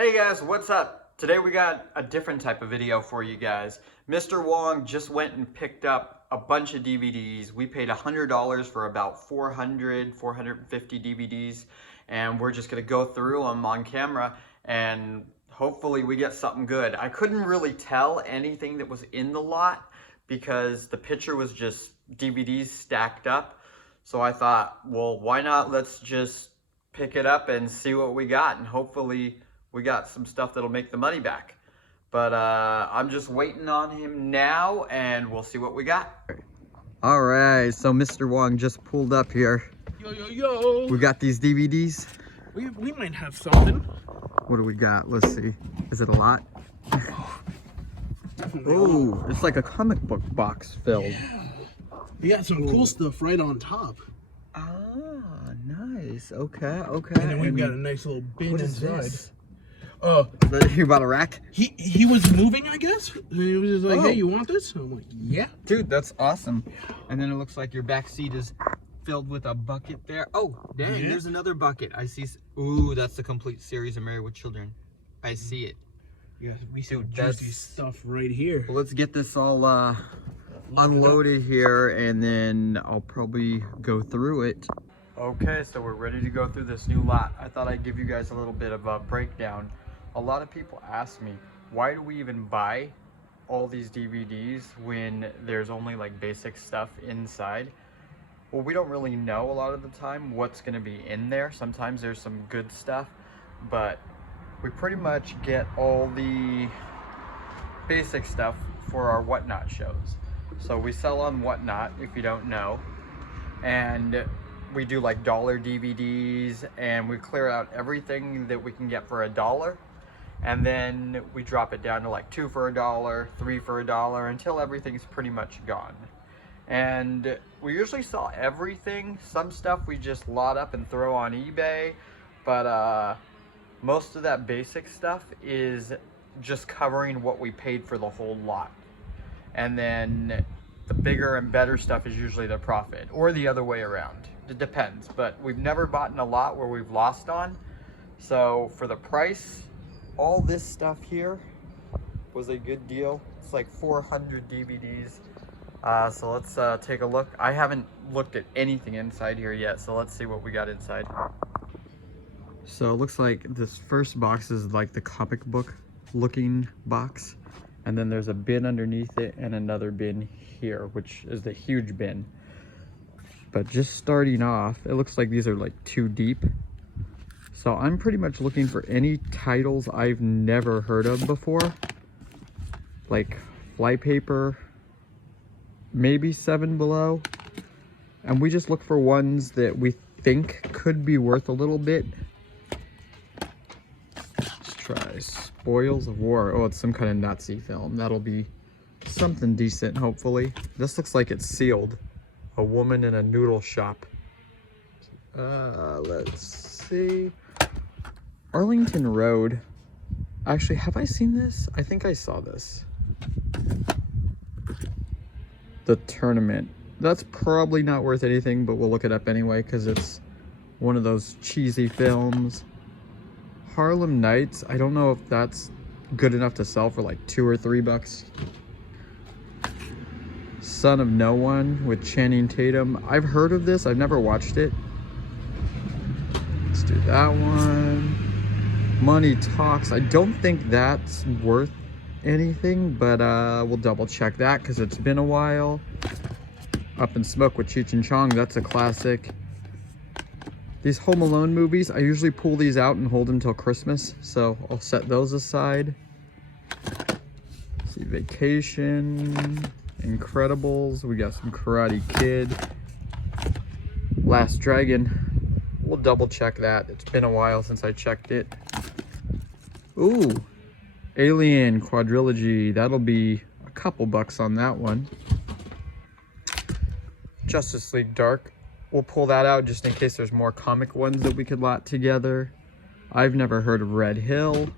Hey guys, what's up? Today we got a different type of video for you guys. Mr. Wong just went and picked up a bunch of DVDs. We paid $100 for about 450 DVDs, and we're just gonna go through them on camera and hopefully we get something good. I couldn't really tell anything that was in the lot because the picture was just DVDs stacked up. So I thought, well, why not? Let's just pick it up and see what we got, and hopefully we got some stuff that'll make the money back. But I'm just waiting on him now, and we'll see what we got. All right, so Mr. Wong just pulled up here. Yo. We got these DVDs. We might have something. What do we got? Let's see. Is it a lot? Oh, it's like a comic book box filled. Yeah. We got some cool stuff right on top. Ah, nice. Okay. And then we've got a nice little bin what is inside. this? You bought a rack? He was moving, I guess. And he was just like, hey, you want this? I'm like, yeah. Dude, that's awesome. And then it looks like your back seat is filled with a bucket there. Oh, dang, there's another bucket. I see. Ooh, that's the complete series of Married with Children. I see it. Yeah, we see that's juicy stuff right here. Well, let's get this all unloaded here, and then I'll probably go through it. Okay, so we're ready to go through this new lot. I thought I'd give you guys a little bit of a breakdown. A lot of people ask me, why do we even buy all these DVDs when there's only like basic stuff inside? Well, we don't really know a lot of the time what's going to be in there. Sometimes there's some good stuff, but we pretty much get all the basic stuff for our Whatnot shows. So we sell on Whatnot, if you don't know, and we do like dollar DVDs, and we clear out everything that we can get for $1, and then we drop it down to like 2 for $1, 3 for $1, until everything's pretty much gone. And we usually sell everything. Some stuff we just lot up and throw on eBay, but most of that basic stuff is just covering what we paid for the whole lot. And then the bigger and better stuff is usually the profit, or the other way around. It depends, but we've never bought in a lot where we've lost on. So for the price, all this stuff here was a good deal. It's like 400 DVDs. So let's take a look. I haven't looked at anything inside here yet, so let's see what we got inside. So it looks like this first box is like the comic book looking box, and then there's a bin underneath it and another bin here, which is the huge bin. But just starting off, it looks like these are like 2 deep. So I'm pretty much looking for any titles I've never heard of before, like Flypaper, maybe 7 Below, and we just look for ones that we think could be worth a little bit. Let's try Spoils of War. Oh, it's some kind of Nazi film. That'll be something decent, hopefully. This looks like it's sealed. A Woman in a Noodle Shop. Let's see. Arlington Road. Actually, have I seen this? I think I saw this. The Tournament. That's probably not worth anything, but we'll look it up anyway because it's one of those cheesy films. Harlem Nights. I don't know if that's good enough to sell for like $2 or $3. Son of No One with Channing Tatum. I've heard of this. I've never watched it. Let's do that one. Money Talks. I don't think that's worth anything, but we'll double check that because it's been a while. Up in Smoke with Cheech and Chong. That's a classic. These Home Alone movies, I usually pull these out and hold them till Christmas, so I'll set those aside. Let's see, Vacation, Incredibles, we got some Karate Kid, Last Dragon. We'll double check that. It's been a while since I checked it. Ooh, Alien Quadrilogy. That'll be a couple bucks on that one. Justice League Dark. We'll pull that out just in case there's more comic ones that we could lot together. I've never heard of Red Hill.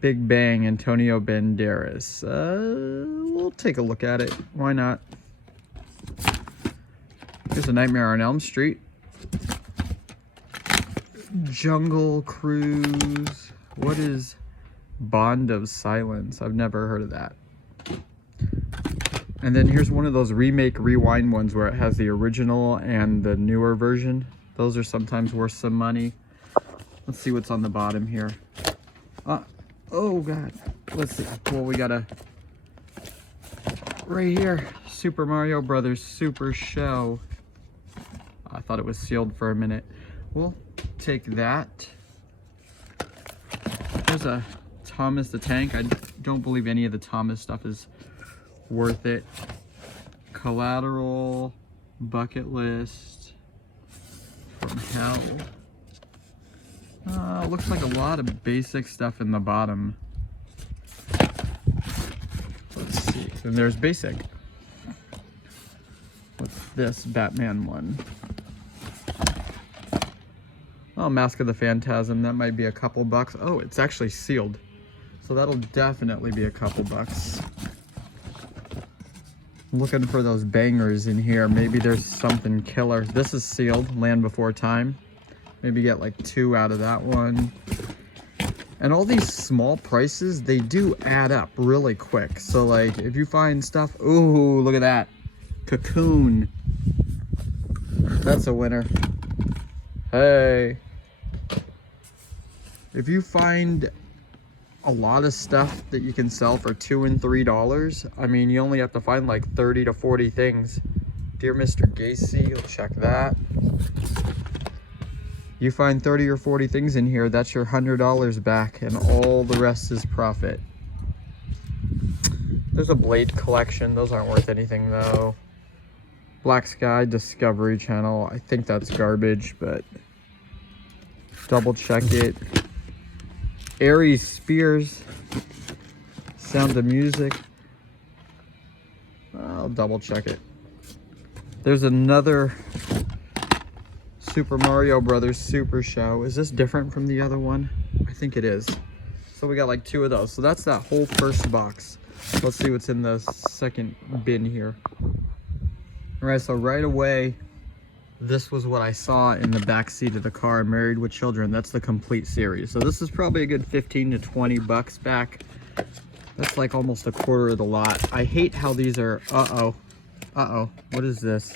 Big Bang, Antonio Banderas. We'll take a look at it. Why not? Here's A Nightmare on Elm Street. Jungle Cruise. What is Bond of Silence? I've never heard of that. And then here's one of those remake rewind ones where it has the original and the newer version. Those are sometimes worth some money. Let's see what's on the bottom here. Oh god. Let's see. Well, we got a right here, Super Mario Brothers Super Show. I thought it was sealed for a minute. We'll take that. There's a Thomas the Tank. I don't believe any of the Thomas stuff is worth it. Collateral, Bucket List, From Hell. Looks like a lot of basic stuff in the bottom. Let's see. And there's basic. What's this Batman one? Oh, Mask of the Phantasm. That might be a couple bucks. Oh, it's actually sealed. So that'll definitely be a couple bucks. Looking for those bangers in here. Maybe there's something killer. This is sealed, Land Before Time. Maybe get like 2 out of that one. And all these small prices, they do add up really quick. So like if you find stuff, ooh, look at that. Cocoon. That's a winner. Hey. If you find a lot of stuff that you can sell for $2 and $3, I mean, you only have to find like 30 to 40 things. Dear Mr. Gacy, you'll check that. You find 30 or 40 things in here, that's your $100 back, and all the rest is profit. There's a Blade collection. Those aren't worth anything though. Black Sky Discovery Channel. I think that's garbage, but double check it. Aries Spears. Sound of Music. I'll double check it. There's another Super Mario Brothers Super Show. Is this different from the other one? I think it is. So we got like 2 of those. So that's that whole first box. Let's see what's in the second bin here. All right, so right away, this was what I saw in the back seat of the car, Married with Children. That's the complete series. So this is probably a good 15 to 20 bucks back. That's like almost a quarter of the lot. I hate how these are, what is this?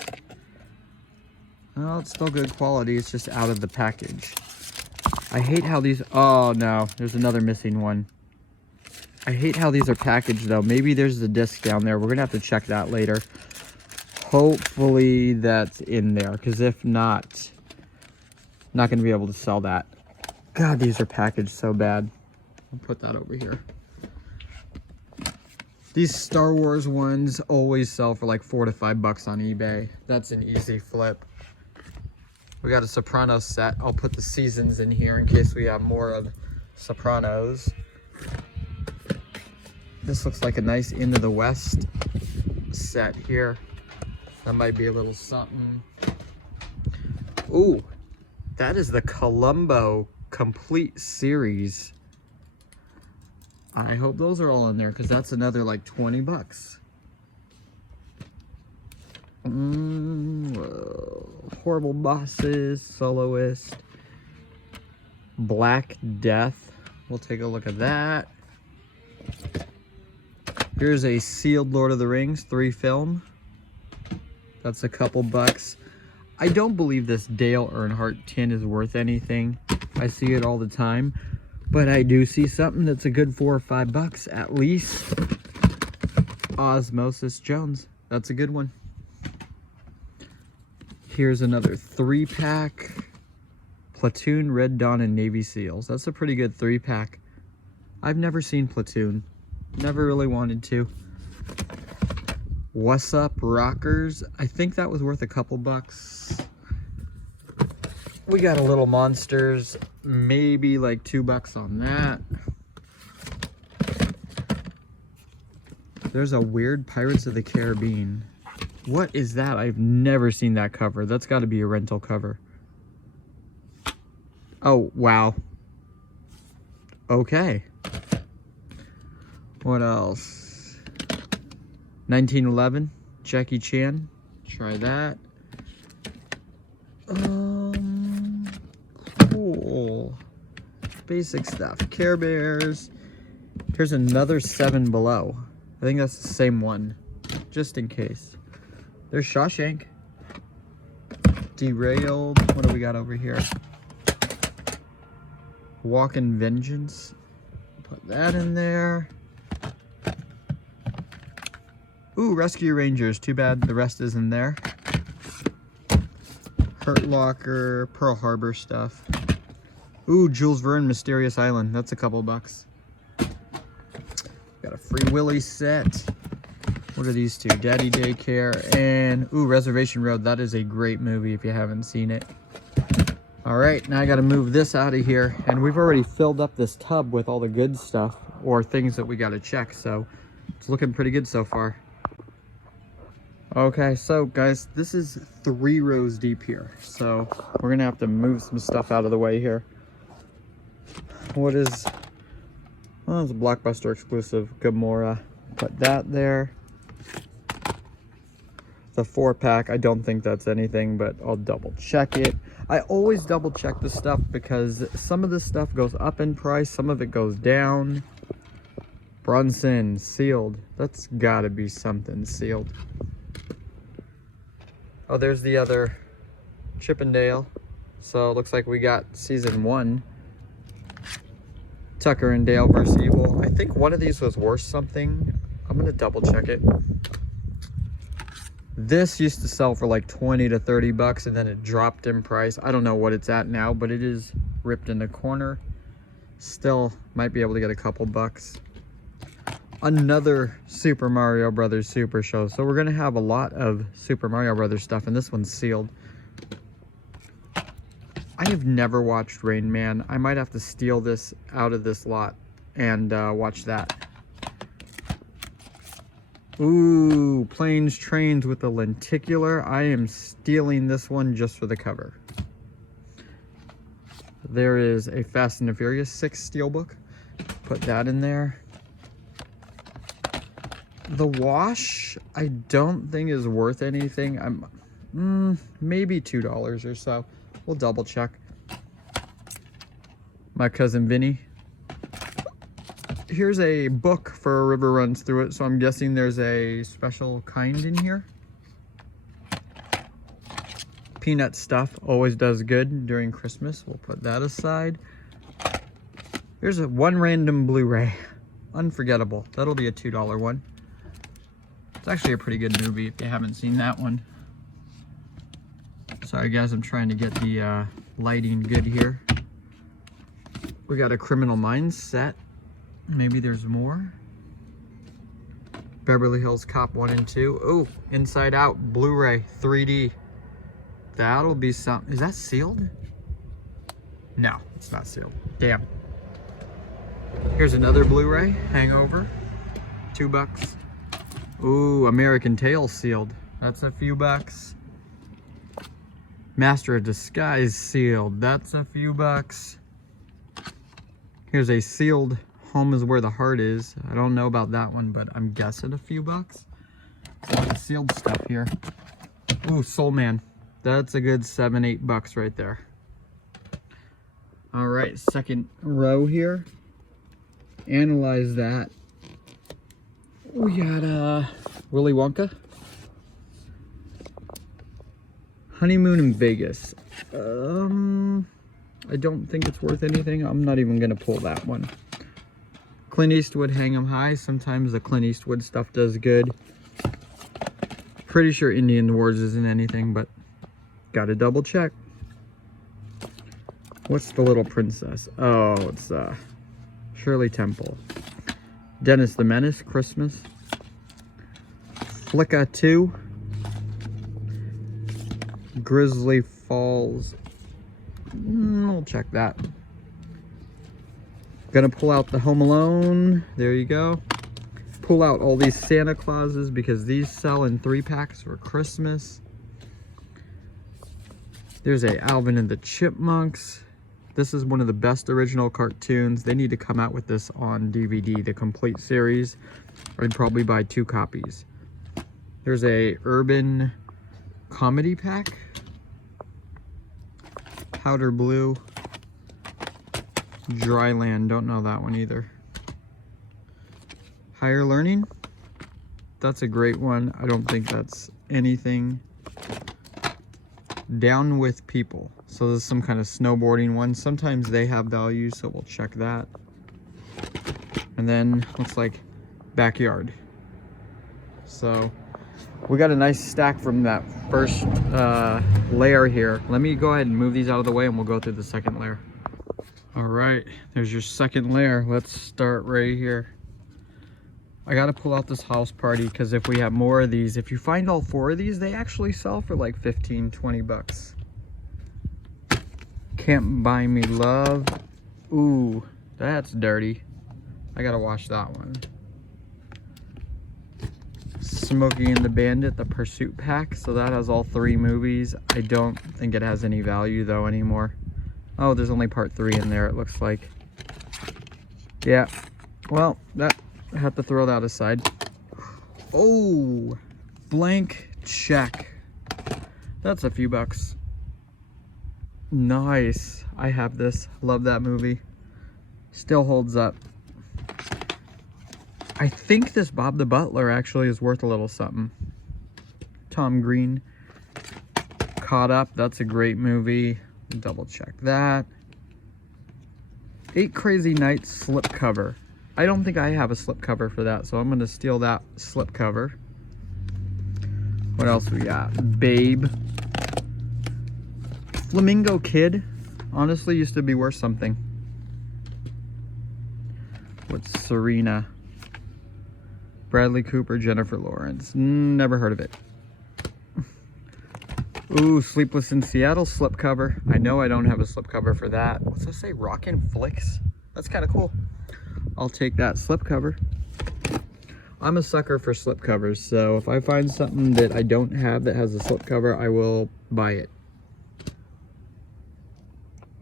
Oh, it's still good quality. It's just out of the package. I hate how these, oh no, there's another missing one. I hate how these are packaged though. Maybe there's the disc down there. We're gonna have to check that later. Hopefully that's in there, because if not gonna be able to sell that. God, these are packaged so bad. I'll put that over here. These Star Wars ones always sell for like 4 to 5 bucks on eBay. That's an easy flip. We got a Sopranos set. I'll put the seasons in here in case we have more of Sopranos. This looks like a nice Into the West set here. That might be a little something. Ooh, that is the Columbo complete series. I hope those are all in there, because that's another like 20 bucks. Horrible Bosses, Soloist, Black Death. We'll take a look at that. Here's a sealed Lord of the Rings 3 film. That's a couple bucks. I don't believe this Dale Earnhardt tin is worth anything. I see it all the time, but I do see something that's a good 4 or 5 bucks at least. Osmosis Jones. That's a good one. Here's another 3-pack. Platoon, Red Dawn, and Navy SEALs. That's a pretty good 3-pack. I've never seen Platoon. Never really wanted to. What's Up Rockers. I think that was worth a couple bucks. We got a Little Monsters. Maybe like 2 bucks on that. There's a weird Pirates of the Caribbean. What is that? I've never seen that cover. That's got to be a rental cover. Oh, wow. Okay. What else? 1911, Jackie Chan. Try that. Cool. Patrol. Basic stuff. Care Bears. Here's another 7 Below. I think that's the same one, just in case. There's Shawshank. Derailed. What do we got over here? Walk-in Vengeance. Put that in there. Ooh, Rescue Rangers. Too bad the rest isn't there. Hurt Locker. Pearl Harbor stuff. Ooh, Jules Verne, Mysterious Island. That's a couple bucks. Got a Free Willy set. What are these two? Daddy Daycare and ooh, Reservation Road. That is a great movie if you haven't seen it. All right, now I got to move this out of here, and we've already filled up this tub with all the good stuff or things that we got to check, so it's looking pretty good so far. Okay, so guys, this is 3 rows deep here, so we're gonna have to move some stuff out of the way here. What is, well, it's a Blockbuster exclusive Gamora. Put that there. The 4-pack, I don't think that's anything, but I'll double check it. I always double check the stuff because some of this stuff goes up in price, some of it goes down. Brunson, sealed. That's gotta be something sealed. Oh, there's the other Chippendale. So it looks like we got season 1. Tucker and Dale vs. Evil. I think one of these was worth something. I'm gonna double check it. This used to sell for like 20 to 30 bucks and then it dropped in price. I don't know what it's at now, but it is ripped in the corner. Still might be able to get a couple bucks. Another Super Mario Brothers Super Show. So we're gonna have a lot of Super Mario Brothers stuff, and this one's sealed. I have never watched Rain Man. I might have to steal this out of this lot and watch that. Ooh, Planes, Trains with the lenticular. I am stealing this one just for the cover. There is a Fast and the Furious 6 steelbook. Put that in there. The wash, I don't think is worth anything. Maybe $2 or so. We'll double check. My Cousin Vinny. Here's a book for A River Runs Through It, so I'm guessing there's a special kind in here. Peanut stuff always does good during Christmas. We'll put that aside. Here's one random Blu-ray. Unforgettable. That'll be a $2 one. It's actually a pretty good movie if you haven't seen that one. Sorry guys, I'm trying to get the lighting good here. We got a Criminal Minds set. Maybe there's more. Beverly Hills Cop 1 and 2. Oh, Inside Out Blu-ray 3D. That'll be something. Is that sealed? No, it's not sealed. Damn. Here's another Blu-ray, Hangover. $2. Ooh, American Tail sealed. That's a few bucks. Master of Disguise sealed. That's a few bucks. Here's a sealed Home is Where the Heart Is. I don't know about that one, but I'm guessing a few bucks. A lot of sealed stuff here. Ooh, Soul Man. That's a good $7-8 right there. All right, second row here. Analyze that. We got Willy Wonka. Honeymoon in Vegas. I don't think it's worth anything. I'm not even gonna pull that one. Clint Eastwood, Hang 'em High. Sometimes the Clint Eastwood stuff does good. Pretty sure Indian Wars isn't anything, but gotta double check. What's the Little Princess? Oh, it's Shirley Temple. Dennis the Menace, Christmas. Flicka 2. Grizzly Falls. We'll check that. Gonna pull out the Home Alone. There you go. Pull out all these Santa Clauses because these sell in 3-packs for Christmas. There's a Alvin and the Chipmunks. This is one of the best original cartoons. They need to come out with this on DVD, the complete series. I'd probably buy 2 copies. There's a Urban Comedy Pack. Powder Blue. Dryland, don't know that one either. Higher Learning, that's a great one. I don't think that's anything. Down with People, so this is some kind of snowboarding one. Sometimes they have value, so we'll check that. And then looks like Backyard. So we got a nice stack from that first layer here. Let me go ahead and move these out of the way and we'll go through the second layer. All right, there's your second layer. Let's start right here. I gotta pull out this house party because if we have more of these, if you find all 4 of these, they actually sell for like 15, 20 bucks. Can't Buy Me Love. Ooh, that's dirty. I gotta wash that one. Smokey and the Bandit, the Pursuit Pack. So that has all 3 movies. I don't think it has any value though anymore. Oh, there's only part 3 in there, it looks like. Yeah, well, that, I have to throw that aside. Oh, Blank Check. That's a few bucks. Nice. I have this. Love that movie. Still holds up. I think this Bob the Butler actually is worth a little something. Tom Green. Caught Up. That's a great movie. Double check that. 8 Crazy Nights slipcover. I don't think I have a slipcover for that, so I'm going to steal that slipcover. What else we got? Babe. Flamingo Kid. Honestly, used to be worth something. What's Serena? Bradley Cooper, Jennifer Lawrence. Never heard of it. Ooh, Sleepless in Seattle slipcover. I know I don't have a slipcover for that. What's that say? Rockin' Flicks? That's kind of cool. I'll take that slipcover. I'm a sucker for slipcovers, so if I find something that I don't have that has a slipcover, I will buy it.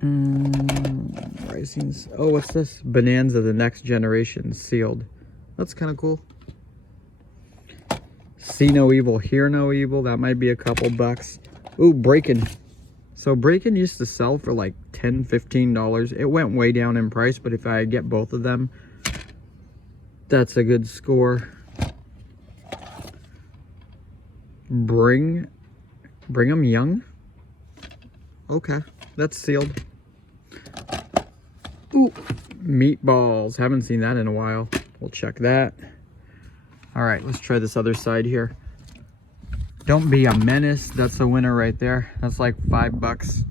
Rising. Oh, what's this? Bonanza, The Next Generation, sealed. That's kind of cool. See No Evil, Hear No Evil. That might be a couple bucks. Ooh, Breakin'. So Breakin' used to sell for like $10, $15. It went way down in price, but if I get both of them, that's a good score. Brigham Young. Okay, that's sealed. Ooh, Meatballs. Haven't seen that in a while. We'll check that. All right, let's try this other side here. Don't Be a Menace. That's a winner right there. That's like 5 bucks.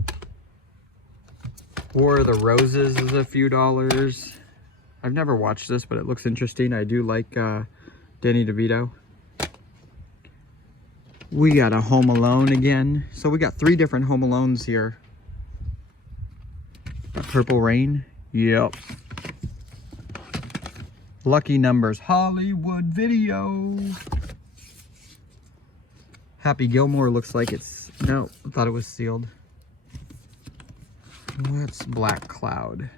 War of the Roses is a few dollars. I've never watched this, but it looks interesting. I do like Danny DeVito. We got a Home Alone again. So we got 3 different Home Alones here. Purple Rain. Yep. Lucky Numbers. Hollywood Video. Happy Gilmore looks like it's... No, I thought it was sealed. What's Black Cloud?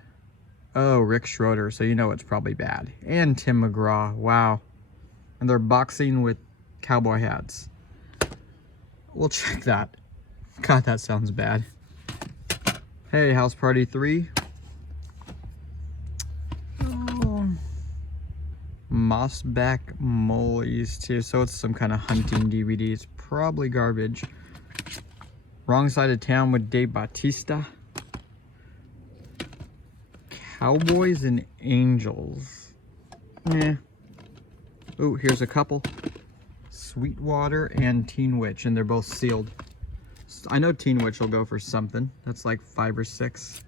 Oh, Rick Schroeder, so you know it's probably bad. And Tim McGraw, wow. And they're boxing with cowboy hats. We'll check that. God, that sounds bad. Hey, House Party 3. Oh. Mossback Mollies too, so it's some kind of hunting DVD. It's probably garbage. Wrong Side of Town with Dave Bautista. Cowboys and Angels. Eh. Oh, here's a couple. Sweetwater and Teen Witch, and they're both sealed. I know Teen Witch will go for something. That's like 5 or 6.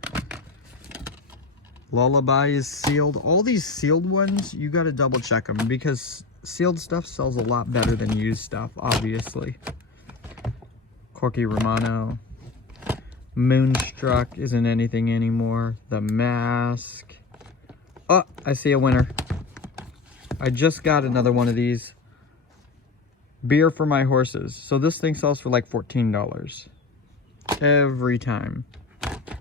Lullaby is sealed. All these sealed ones, you got to double check them because sealed stuff sells a lot better than used stuff, obviously. Corky Romano. Moonstruck isn't anything anymore. The Mask. Oh, I see a winner. I just got another one of these. Beer for My Horses. So this thing sells for like $14 every time.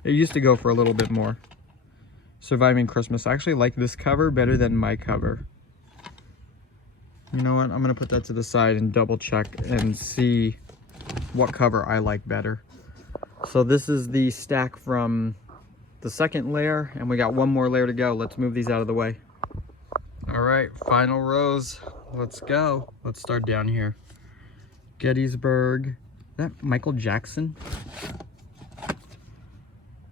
It used to go for a little bit more. Surviving Christmas. I actually like this cover better than my cover. You know what? I'm going to put that to the side and double check and see what cover I like better. So this is the stack from the second layer, and we got one more layer to go. Let's move these out of the way. All right, final rows. Let's go. Let's start down here. Gettysburg. Is that Michael Jackson?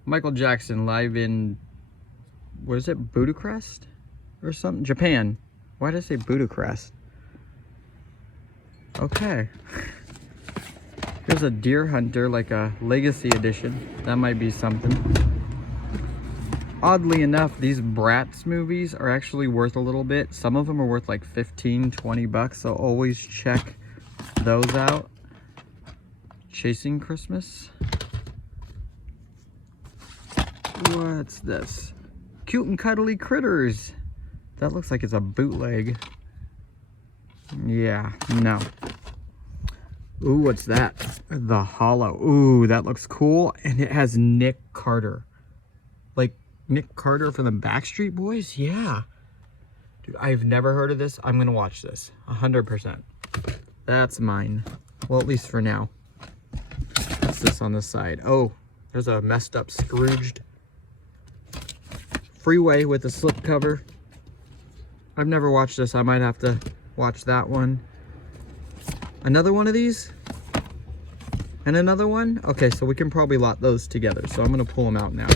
Michael Jackson live in, what is it, Budapest or something? Japan. Why did I say Budapest? Okay. Here's a deer hunter, like a legacy edition. That might be something. Oddly enough, these Bratz movies are actually worth a little bit. Some of them are worth like 15, 20 bucks, so always check those out. Chasing Christmas. What's this? Cute and Cuddly Critters. That looks like it's a bootleg. Yeah, no. Ooh, what's that? The Hollow. Ooh, that looks cool. And it has Nick Carter. Like Nick Carter from the Backstreet Boys? Yeah. Dude, I've never heard of this. I'm gonna watch this. 100%. That's mine. Well, at least for now. What's this on this side? Oh, there's a messed up Scrooged. Freeway with a slip cover. I've never watched this. I might have to watch that one. Another one of these? And another one? Okay, so we can probably lot those together. So I'm gonna pull them out now.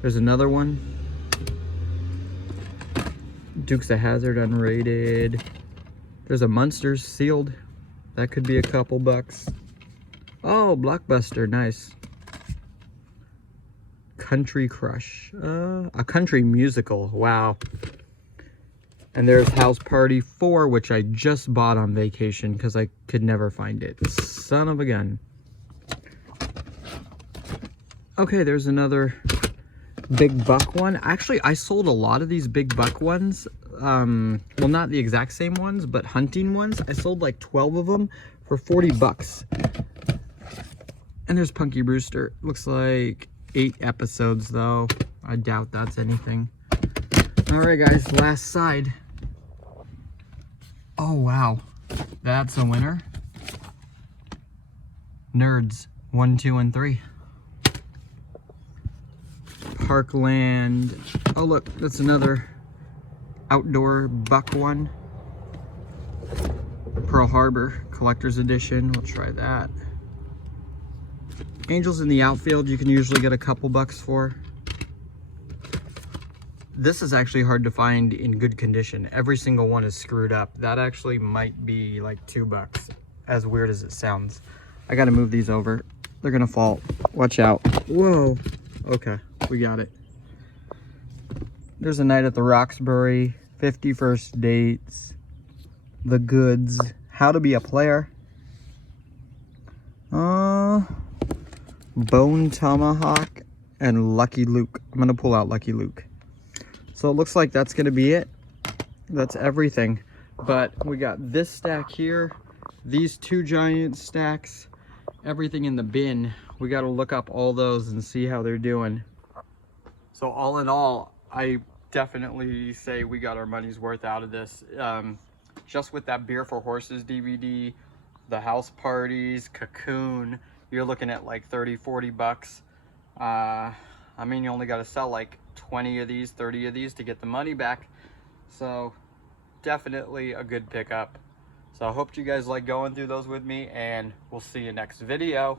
There's another one. Dukes of Hazzard unrated. There's a Munsters sealed. That could be a couple bucks. Oh, Blockbuster, nice. Country Crush. A country musical, wow. And there's House Party 4, which I just bought on vacation because I could never find it. Son of a gun. Okay, there's another big buck one. Actually, I sold a lot of these big buck ones. Well, not the exact same ones, but hunting ones. I sold like 12 of them for 40 bucks. And there's Punky Brewster. Looks like 8 episodes though. I doubt that's anything. All right, guys, last side. Oh, wow. That's a winner. Nerds 1, 2, and 3. Parkland. Oh, look, that's another outdoor buck one. Pearl Harbor Collector's Edition. We'll try that. Angels in the Outfield, you can usually get a couple bucks for. This is actually hard to find in good condition. Every single one is screwed up. That actually might be like 2 bucks, as weird as it sounds. I gotta move these over. They're gonna fall. Watch out. Whoa. Okay, we got it. There's A Night at the Roxbury, 50 First Dates, The Goods, How to Be a Player, Bone Tomahawk, and Lucky Luke. I'm gonna pull out Lucky Luke. So it looks like that's gonna be it. That's everything. But we got this stack here, these 2 giant stacks, everything in the bin. We gotta look up all those and see how they're doing. So all in all, I definitely say we got our money's worth out of this. Just with that Beer for Horses DVD, the house parties, Cocoon, you're looking at like 30, 40 bucks. I mean, you only got to sell like 20 of these, 30 of these to get the money back. So definitely a good pickup. So I hope you guys like going through those with me, and we'll see you next video.